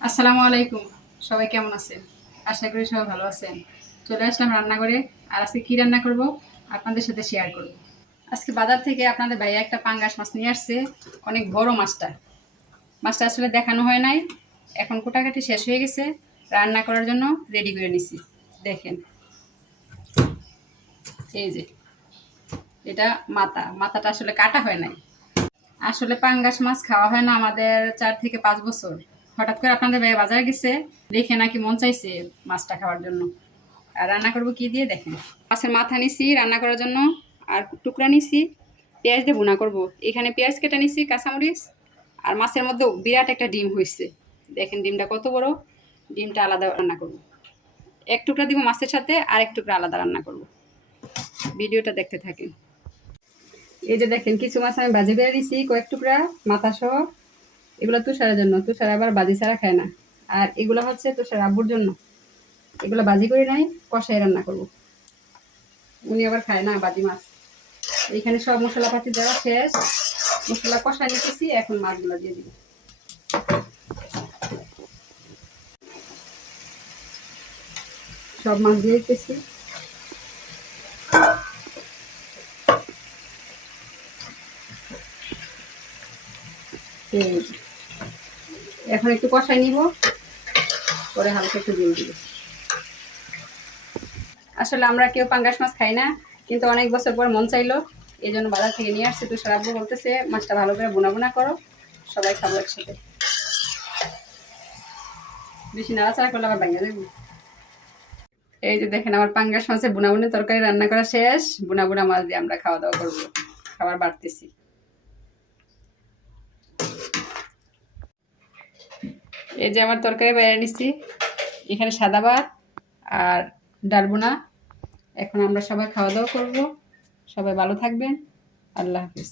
আসসালামু আলাইকুম। সবাই কেমন আছেন? আশা করি সবাই ভালো আছেন। চলে আসলাম রান্না করে আর আজকে কি রান্না করব? আপনাদের সাথে শেয়ার করব। আজকে বাজার থেকে আপনাদের ভাইয়া একটা পাঙ্গাস মাছ নিয়ে আসছে। অনেক বড় মাছটা। মাছটা আসলে দেখানো হয় নাই। এখন কোটাকাটি শেষ হয়ে গেছে। রান্না করার জন্য রেডি করে নিছি। দেখেন। এই যে। এটা মাথা। মাথাটা আসলে কাটা হয় নাই। আসলে পাঙ্গাস মাছ খাওয়া হয় না আমাদের চার থেকে পাঁচ বছর। হঠাৎ করে আপনাদের ভাই বাজারে গেছে, দেখে নাকি মন চাইছে মাছটা খাওয়ার জন্য। আর রান্না করব কি দিয়ে দেখেন। মাছের মাথা নিছি রান্না করার জন্য, আর টুকরা নিছি, পেঁয়াজ দিয়ে ভুনা করব। এখানে পেঁয়াজ কেটে নিছি, কাঁচামরিচ, আর মাছের মধ্যে বিরাট একটা ডিম হয়েছে। দেখেন ডিমটা কত বড়, ডিমটা আলাদা রান্না করব। এক টুকরা দিব মাছের সাথে, আর এক টুকরা আলাদা রান্না করব। ভিডিওটা দেখতে থাকেন। এই যে দেখেন, কিছু মাছ আমি বাজি করে দিছি কয়েক টুকরা মাথা সহ এগুলো তুষারের জন্য। তুষার আবার বাজি ছাড়া খায় না। আর এগুলো হচ্ছে তুষার আব্বুর জন্য। এগুলো বাজি করে নাই কষাই রান্না করব। উনি আবার খায় না বাজি মাছ। এইখানে সব মশলাপাতি দেওয়া শেষ। মশলা কষাই নিতেছি, এখন মাছগুলো দিয়ে দিব। সব মাছ দিয়ে দিতেছি। এই যে। এখন একটু কষাই নিব। পরে হালকা একটু দিয়ে দিব। আসলে আমরা কেউ পাঙ্গাস মাছ খাই না, কিন্তু অনেক বছর পর মন চাইলো। এই জন্য বাজার থেকে নিয়ে আসছে। তুই সারাব্বু বলতেছে, মাছটা ভালো করে বোনা বোনা করো, সবাই খাব একসাথে। বেশি নাড়াচাড়া করলে আবার ভাঙিয়ে দেবো এই যে দেখেন, আমার পাঙ্গাস মাছের বুনা বুনি তরকারি রান্না করা শেষ। বুনা বুনা মাছ দিয়ে আমরা খাওয়া দাওয়া করব। খাবার বাড়তেছি। এই যে আমার তরকারি বাইরে নিচ্ছি এখানে সাদা ভাত আর ডালবোনা। এখন আমরা সবাই খাওয়া দাওয়া করব। সবাই ভালো থাকবেন। আল্লাহ হাফিজ।